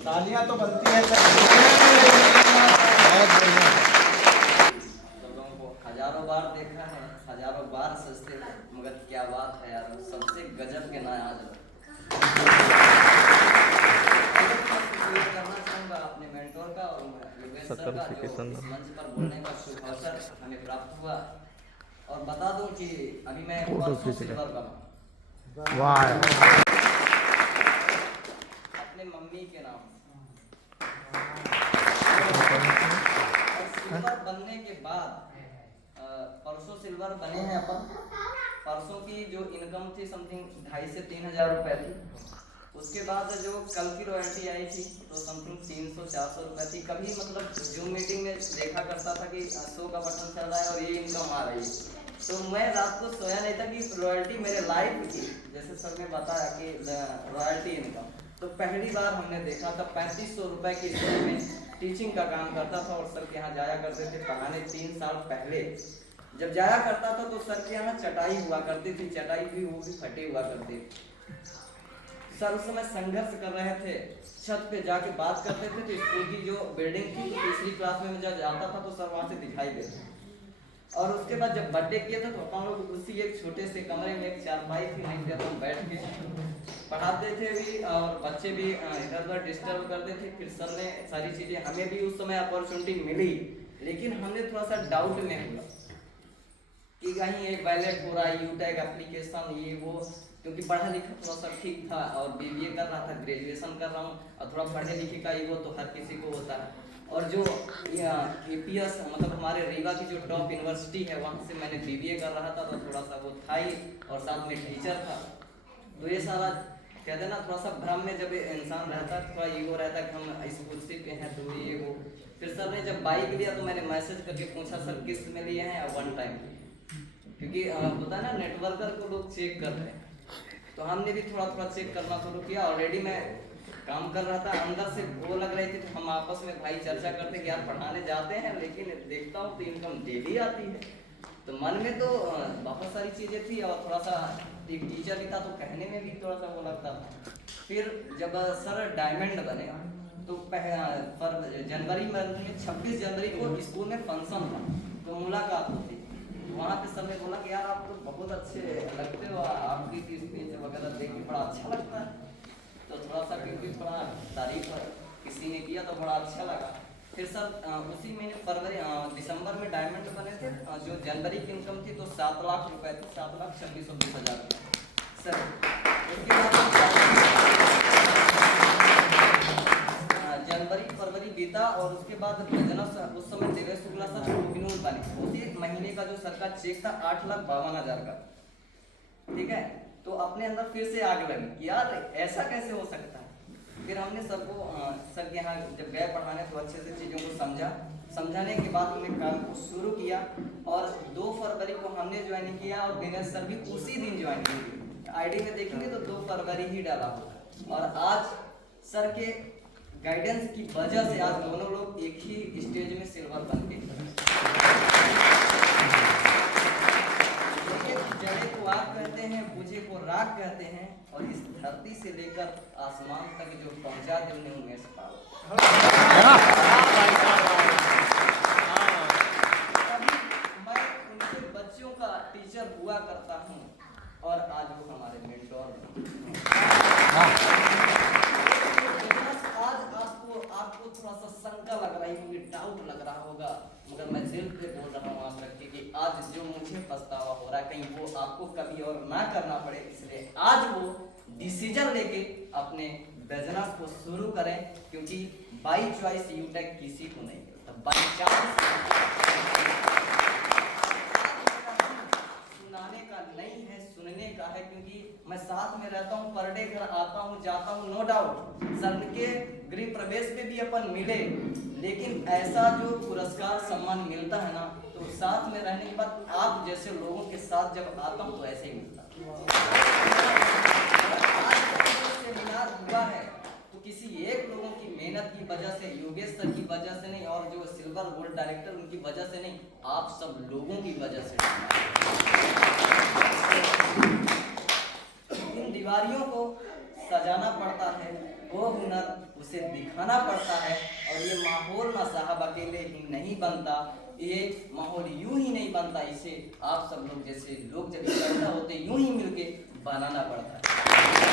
तालियां तो बनती है सर। लोगों को हजारों बार देखा है, हजारों बार सजते हैं, मगर क्या बात है यार, सबसे गजब के नया आज करना चाहूँगा अपने मेंटोर का और योगेश सर का, जो इस मंच पर बोलने का शुभ अवसर हमें प्राप्त हुआ। और बता दूं कि अभी मैं परसों सिल्वर बना वाह, अपने मम्मी के नाम और सिल्वर बनने के बाद परसों सिल्वर बने हैं अपन। परसों की जो इनकम थी समथिंग 2,500 से 3,000 रुपए थी। उसके बाद जो कल की रॉयल्टी आई थी तो समथिंग 300-400 रुपए थी। कभी मतलब जूम मीटिंग में देखा करता था कि शो का बटन चल रहा है और ये इनकम आ रही है, तो मैं रात को सोया नहीं था कि रॉयल्टी मेरे लाइफ की, जैसे सर ने बताया कि रॉयल्टी इनकम, तो पहली बार हमने देखा था। 3500 रुपए की स्कूल में टीचिंग का काम करता था और सर के यहाँ जाया करते थे पढ़ाने। 3 साल पहले जब जाया करता था तो सर के यहाँ चटाई हुआ करती थी, चटाई भी वो भी फटी हुआ करती थी। सर उस समय संघर्ष कर रहे थे, छत पे जाके बात करते थे। तो स्कूल की जो बिल्डिंग थी तो तीसरी क्लास में जब जाता था तो सर वहां से दिखाई देते। और उसके बाद जब बर्थडे किया था तो अपन लोग उसी एक छोटे से कमरे में एक चारपाई थी, वहीं पे अपन बैठ के पढ़ाते थे भी और बच्चे भी इधर उधर डिस्टर्ब करते थे। फिर सर ने सारी चीजें, हमें भी उस समय अपॉर्चुनिटी मिली, लेकिन हमने थोड़ा सा डाउट में हुआ कि कहीं एक वैलिड हो रहा है यूटैग एप्लीकेशन ये वो, क्योंकि पढ़ा लिखा थोड़ा सा ठीक था और बीबीए कर रहा था, ग्रेजुएशन कर रहा हूँ और थोड़ा पढ़े लिखे का ईगो तो हर किसी को होता है। और जो एपीएस मतलब हमारे रीवा की जो टॉप यूनिवर्सिटी है वहाँ से मैंने बीबीए कर रहा था, तो थोड़ा सा वो था ही और साथ में टीचर था। तो ये सारा कहते हैं ना, थोड़ा सा भ्रम में जब इंसान रहता है थोड़ा ईगो रहता है कि हम इस कुर्सी पे हैं तो ये वो। फिर सर ने जब बाइक लिया तो मैंने मैसेज करके पूछा सर किस्त में लिए हैं या वन टाइम, क्योंकि होता है ना नेटवर्कर को लोग चेक करते हैं। तो हमने भी थोड़ा थोड़ा चेक करना शुरू किया। ऑलरेडी मैं काम कर रहा था, अंदर से वो लग रही थी, तो हम आपस में भाई चर्चा करते कि यार पढ़ाने जाते हैं लेकिन देखता हूँ तो इनकम डेली आती है। तो मन में तो बहुत सारी चीजें थी और थोड़ा सा एक टीचर भी था तो कहने में भी थोड़ा सा वो लगता था। फिर जब सर डायमंड बने तो जनवरी में 26 जनवरी को स्कूल में फंक्शन था तो मुलाकात होती। वहाँ पे सर ने बोला कि यार आप तो बहुत अच्छे लगते हो, आपकी स्पीच वगैरह देख के बड़ा अच्छा लगता है। तो थोड़ा सा क्योंकि थोड़ा तारीफ किसी ने किया तो बड़ा अच्छा लगा। फिर सर उसी महीने दिसंबर में डायमंड बने थे। जो जनवरी की इनकम थी तो 7 लाख रुपए थी, 7,26,20,000 सर। उसके बाद जनवरी फरवरी बीता और उसके बाद उस समय दिवेश शुक्ला सर कोहिनूर बने। उसी महीने का जो सर का चेक था 8,52,000 का, ठीक है। तो अपने अंदर फिर से आग लगी कि यार ऐसा कैसे हो सकता है। फिर हमने सर को सर के यहाँ जब गए पढ़ाने तो अच्छे से चीज़ों को समझाने के बाद हमने काम को शुरू किया और 2 फरवरी को हमने ज्वाइन किया और दिनेश सर भी उसी दिन ज्वाइन किए। आईडी में देखेंगे तो 2 फरवरी ही डाला होगा। और आज सर के गाइडेंस की वजह से आज दोनों लोग एक ही स्टेज में सिल्वर बन गए। जड़े को आग कहते हैं, बूझे को राग कहते हैं और इस धरती से लेकर आसमान तक जो पहुंचा दे उन्हें उमेश पाल। मैं उनके बच्चों का टीचर हुआ करता हूं और आज वो हमारे मेंटोर। आपको थोड़ा सा शंका लग रही होगी, डाउट लग रहा होगा, मगर मैं दिल पे बोल रहा हूँ आप रखिए कि आज जो मुझे पछतावा हो रहा है कहीं वो आपको कभी और ना करना पड़े, इसलिए आज वो डिसीजन लेके अपने बिजनेस को शुरू करें। क्योंकि बाई चॉइस यूटेक किसी को नहीं मिलता, बाई चांस सुनाने का नहीं है, सुनने का है। क्योंकि मैं साथ में रहता हूँ, पर डे घर आता हूँ जाता हूँ, नो डाउट सर के गृह प्रवेश में भी अपन मिले, लेकिन ऐसा जो पुरस्कार सम्मान मिलता है ना तो साथ में रहने के बाद आप जैसे लोगों के साथ जब आता हूँ तो ऐसे ही मिलता सेमिनार हुआ है तो किसी एक लोगों की मेहनत की वजह से, योगेश सर की वजह से नहीं और जो सिल्वर गोल्ड डायरेक्टर उनकी वजह से नहीं, आप सब लोगों की वजह से। इन दीवारियों को सजाना पड़ता है, वो हुनर उस उसे दिखाना पड़ता है। और ये माहौल ना साहब अकेले ही नहीं बनता, ये माहौल यूं ही नहीं बनता, इसे आप सब लोग जैसे लोग जब इकट्ठा होते यूं ही मिलके बनाना पड़ता है।